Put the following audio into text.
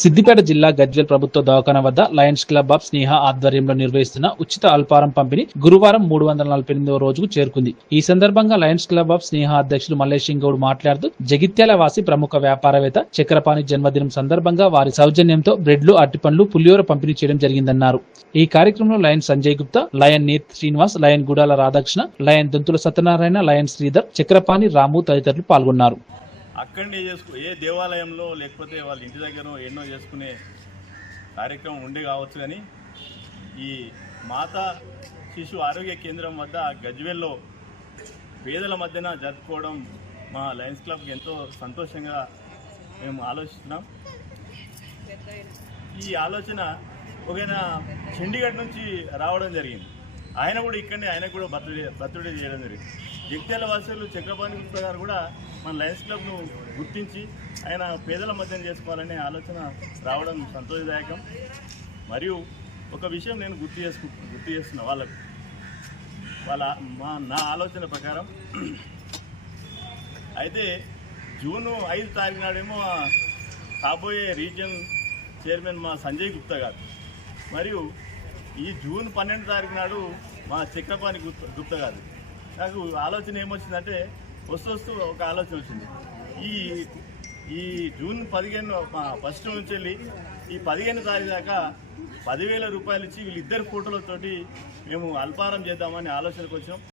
సిద్దిపేట జిల్లా గజ్వేల్ ప్రభుత్వ దవాఖాన వద్ద లయన్స్ క్లబ్ ఆఫ్ స్నేహ ఆధ్వర్యంలో నిర్వహిస్తున్న ఉచిత అల్పారం పంపిణీ గురువారం మూడు వందల నలభై ఎనిమిదవ రోజుకు చేరుకుంది. ఈ సందర్భంగా లయన్స్ క్లబ్ ఆఫ్ స్నేహ అధ్యక్షులు మల్లేశింగ్ గౌడ్ మాట్లాడుతూ జగిత్యాల వాసి ప్రముఖ వ్యాపారవేత్త చక్రపాణి జన్మదినం సందర్భంగా వారి సౌజన్యంతో బ్రెడ్లు అరటిపండ్లు పులియోర పంపిణీ చేయడం జరిగిందన్నారు. ఈ కార్యక్రమంలో lion Sanjay Gupta lion Neeth Srinivas lion Gudala Radhakrishna lion Donthula Satyanarayana lion Sridhar Chakrapani Ramu తదితరులు పాల్గొన్నారు. అక్కడనే చేసుకు ఏ దేవాలయంలో లేకపోతే వాళ్ళ ఇంటి దగ్గర ఎన్నో చేసుకునే కార్యక్రమం ఉండే కావచ్చు కానీ ఈ మాతా శిశు ఆరోగ్య కేంద్రం వద్ద గజ్వేల్లో పేదల మధ్యన జరుపుకోవడం మా లయన్స్ క్లబ్కి ఎంతో సంతోషంగా మేము ఆలోచిస్తున్నాం. ఈ ఆలోచన ఒక చండీగఢ్ నుంచి రావడం జరిగింది. ఆయన కూడా ఇక్కడనే ఆయన కూడా బర్త్డే బర్త్డే చేయడం జరిగింది. జగిత్యాల వాసులు చక్రపాణి గుప్తా గారు కూడా మన లయన్స్ క్లబ్ను గుర్తించి ఆయన పేదల మధ్యన చేసుకోవాలనే ఆలోచన రావడం సంతోషదాయకం. మరియు ఒక విషయం నేను గుర్తు చేసుకు గుర్తు చేస్తున్నా వాళ్ళకు. వాళ్ళ మా నా ఆలోచన ప్రకారం అయితే జూన్ ఐదు తారీఖు నాడేమో కాబోయే రీజియన్ చైర్మన్ మా సంజయ్ గుప్తా గారు. మరియు ఈ జూన్ పన్నెండు తారీఖు నాడు మా చక్రపాణి గుప్త గుప్త గారు. నాకు ఆలోచన ఏమొచ్చిందంటే వస్తూ వస్తూ ఒక ఆలోచన వచ్చింది. ఈ ఈ జూన్ పదిహేను ఫస్ట్ నుంచి వెళ్ళి ఈ పదిహేను తారీఖు దాకా పదివేల రూపాయలు ఇచ్చి వీళ్ళిద్దరు ఫోటోలతోటి మేము అల్పారం చేద్దామని ఆలోచనకు వచ్చాం